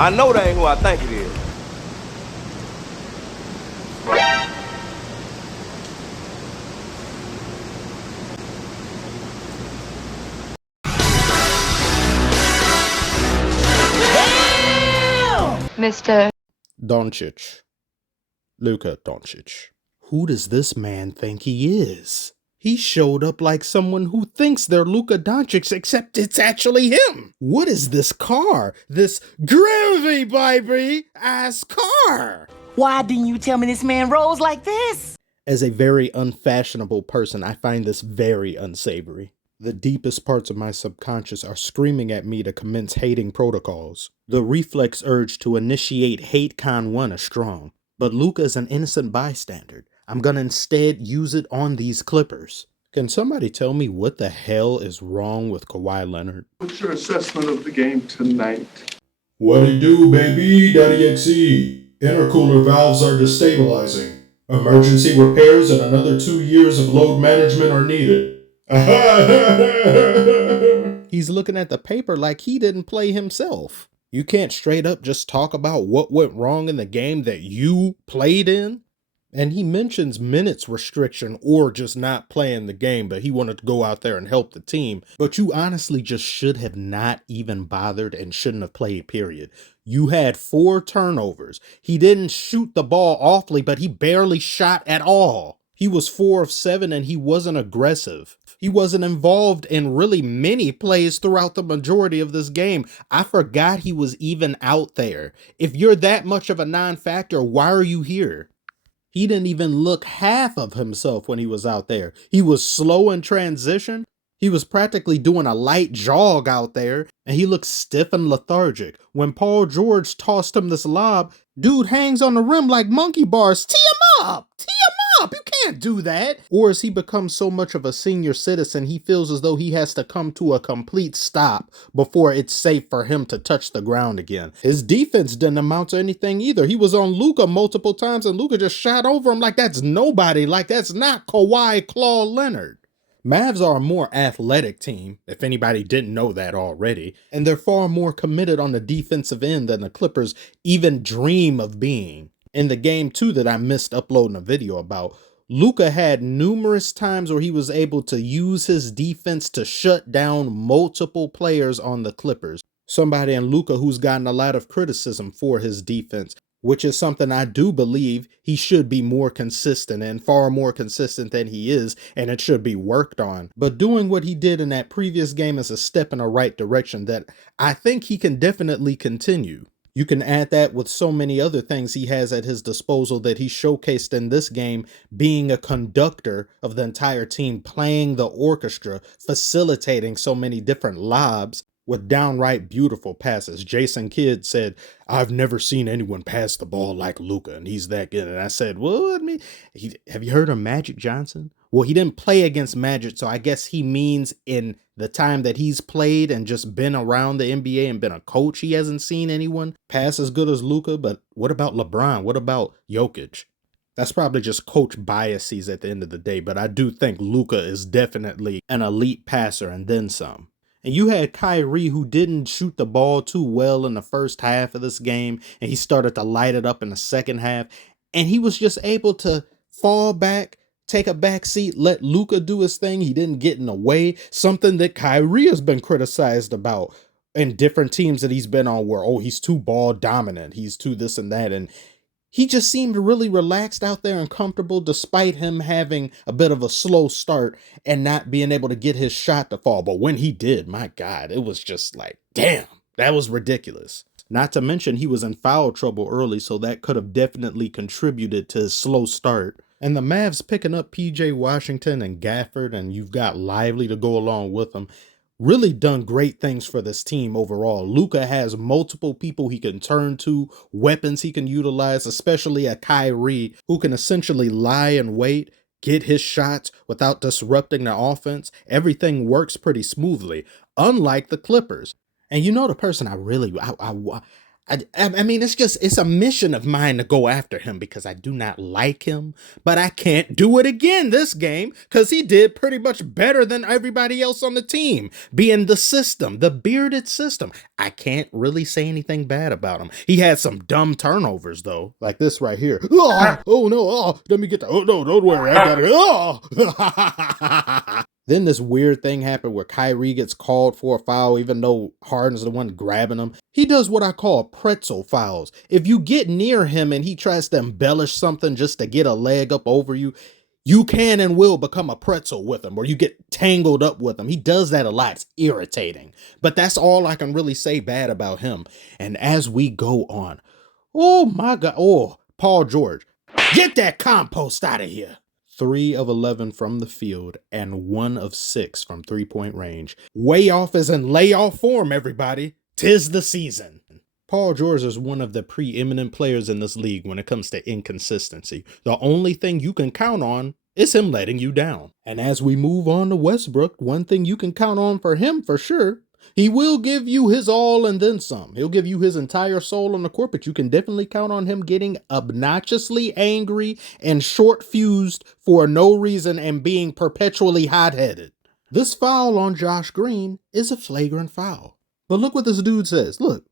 I know that ain't who I think it is. Mr. Doncic. Luka Doncic. Who does this man think he is? He showed up like someone who thinks they're Luka Doncic, except it's actually him. What is this car? This gravy baby ass car? Why didn't you tell me this man rolls like this? As a very unfashionable person, I find this very unsavory. The deepest parts of my subconscious are screaming at me to commence hating protocols. The reflex urge to initiate hate con 1 is strong. But Luka is an innocent bystander. I'm gonna instead use it on these Clippers. Can somebody tell me what the hell is wrong with Kawhi Leonard? What's your assessment of the game tonight? What do you do, baby? Daddy XE. Intercooler valves are destabilizing. Emergency repairs and another 2 years of load management are needed. He's looking at the paper like he didn't play himself. You can't straight up just talk about what went wrong in the game that you played in. And he mentions minutes restriction or just not playing the game, but he wanted to go out there and help the team. But you honestly just should have not even bothered and shouldn't have played, period. You had 4 turnovers. He didn't shoot the ball awfully, but he barely shot at all. He was 4 of 7 and he wasn't aggressive. He wasn't involved in really many plays throughout the majority of this game. I forgot he was even out there. If you're that much of a non-factor, why are you here? He didn't even look half of himself when he was out there. He was slow in transition. He was practically doing a light jog out there, and he looked stiff and lethargic. When Paul George tossed him this lob, dude hangs on the rim like monkey bars. Tee him up! Tee him up! You can't do that! Or has he become so much of a senior citizen he feels as though he has to come to a complete stop before it's safe for him to touch the ground again? His defense didn't amount to anything either. He was on Luka multiple times, and Luka just shot over him like that's nobody. Like that's not Kawhi Leonard. Mavs are a more athletic team, if anybody didn't know that already, and they're far more committed on the defensive end than the Clippers even dream of being. In the game, too, that I missed uploading a video about, Luka had numerous times where he was able to use his defense to shut down multiple players on the Clippers. Somebody in Luka who's gotten a lot of criticism for his defense, which is something I do believe he should be more consistent and far more consistent than he is, and it should be worked on. But doing what he did in that previous game is a step in the right direction that I think he can definitely continue. You can add that with so many other things he has at his disposal that he showcased in this game, being a conductor of the entire team, playing the orchestra, facilitating so many different lobs with downright beautiful passes. Jason Kidd said, "I've never seen anyone pass the ball like Luka, and he's that good." And I said, well, I mean, have you heard of Magic Johnson? Well, he didn't play against Magic, so I guess he means in the time that he's played and just been around the NBA and been a coach, he hasn't seen anyone pass as good as Luka. But what about LeBron? What about Jokic? That's probably just coach biases at the end of the day, but I do think Luka is definitely an elite passer and then some. And you had Kyrie, who didn't shoot the ball too well in the first half of this game, and he started to light it up in the second half, and he was just able to fall back, take a back seat, let Luka do his thing. He didn't get in the way, something that Kyrie has been criticized about in different teams that he's been on where, oh, he's too ball dominant, he's too this and that, and he just seemed really relaxed out there and comfortable despite him having a bit of a slow start and not being able to get his shot to fall. But when he did, my God, it was just like, damn, that was ridiculous. Not to mention he was in foul trouble early, so that could have definitely contributed to his slow start. And the Mavs picking up PJ Washington and Gafford, and you've got Lively to go along with them, really done great things for this team overall. Luka has multiple people he can turn to, weapons he can utilize, especially a Kyrie who can essentially lie in wait, get his shots without disrupting the offense. Everything works pretty smoothly, unlike the Clippers. And you know the person I mean, it's a mission of mine to go after him because I do not like him, but I can't do it again this game because he did pretty much better than everybody else on the team, being the system, the bearded system. I can't really say anything bad about him. He had some dumb turnovers though, like this right here. Oh no, let me get that. Oh no, don't worry, I got it. Oh. Then this weird thing happened where Kyrie gets called for a foul even though Harden's the one grabbing him. He does what I call pretzel fouls. If you get near him and he tries to embellish something just to get a leg up over you, you can and will become a pretzel with him, or you get tangled up with him. He does that a lot. It's irritating. But that's all I can really say bad about him. And as we go on, oh my God, Paul George, get that compost out of here. 3 of 11 from the field and 1 of 6 from three-point range. Way off is in layoff form, everybody. 'Tis the season. Paul George is one of the preeminent players in this league when it comes to inconsistency. The only thing you can count on is him letting you down. And as we move on to Westbrook, one thing you can count on for him for sure, he will give you his all and then some. He'll give you his entire soul on the court, but you can definitely count on him getting obnoxiously angry and short-fused for no reason and being perpetually hot-headed. This foul on Josh Green is a flagrant foul. But look what this dude says. Look,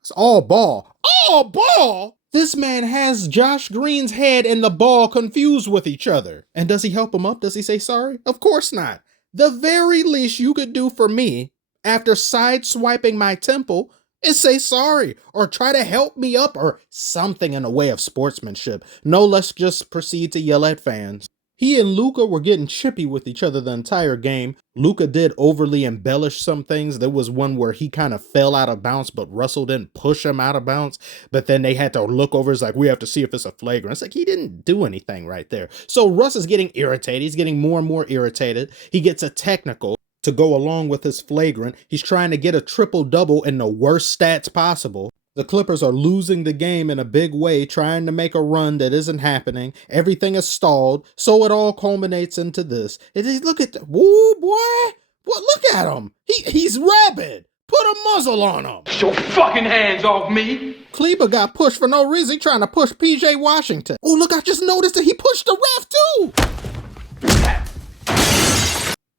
it's all ball. All ball? This man has Josh Green's head and the ball confused with each other. And does he help him up? Does he say sorry? Of course not. The very least you could do for me after side-swiping my temple is say sorry or try to help me up or something in a way of sportsmanship. No, let's just proceed to yell at fans. He and Luka were getting chippy with each other the entire game. Luka did overly embellish some things. There was one where he kind of fell out of bounds, but Russell didn't push him out of bounds. But then they had to look over. It's like, we have to see if it's a flagrant. It's like, he didn't do anything right there. So Russ is getting irritated. He's getting more and more irritated. He gets a technical to go along with his flagrant. He's trying to get a triple-double in the worst stats possible. The Clippers are losing the game in a big way, trying to make a run that isn't happening. Everything is stalled, so it all culminates into this. Look at woo boy! What? Look at him! He's rabid. Put a muzzle on him. Get your fucking hands off me! Kleber got pushed for no reason. He trying to push PJ Washington. Oh look! I just noticed that he pushed the ref too.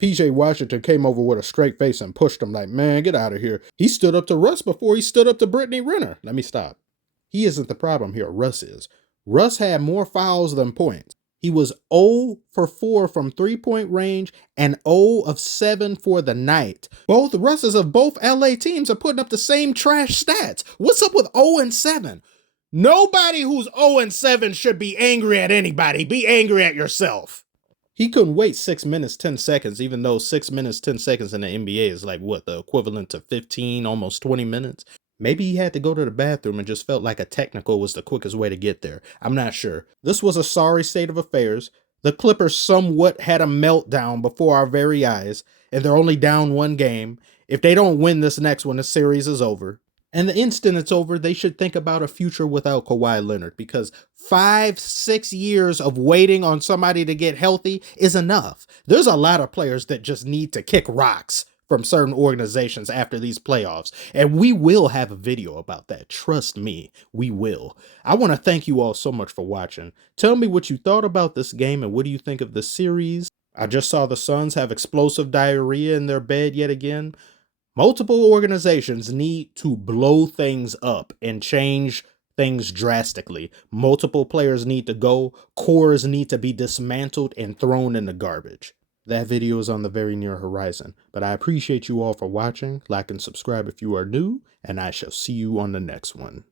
PJ Washington came over with a straight face and pushed him like, man, get out of here. He stood up to Russ before he stood up to Brittany Renner. Let me stop. He isn't the problem here. Russ is. Russ had more fouls than points. He was 0 for 4 from three-point range and 0 of 7 for the night. Both Russes of both LA teams are putting up the same trash stats. What's up with 0 and 7? Nobody who's 0 and 7 should be angry at anybody. Be angry at yourself. He couldn't wait 6 minutes, 10 seconds, even though 6 minutes, 10 seconds in the NBA is like, what, the equivalent to 15, almost 20 minutes? Maybe he had to go to the bathroom and just felt like a technical was the quickest way to get there. I'm not sure. This was a sorry state of affairs. The Clippers somewhat had a meltdown before our very eyes, and they're only down 1 game. If they don't win this next one, the series is over. And the instant it's over, they should think about a future without Kawhi Leonard, because 5-6 years of waiting on somebody to get healthy is enough. There's a lot of players that just need to kick rocks from certain organizations after these playoffs. And we will have a video about that. Trust me, we will. I want to thank you all so much for watching. Tell me what you thought about this game and what do you think of the series. I just saw the Suns have explosive diarrhea in their bed yet again. Multiple organizations need to blow things up and change things drastically. Multiple players need to go. Cores need to be dismantled and thrown in the garbage. That video is on the very near horizon, but I appreciate you all for watching. Like and subscribe if you are new, and I shall see you on the next one.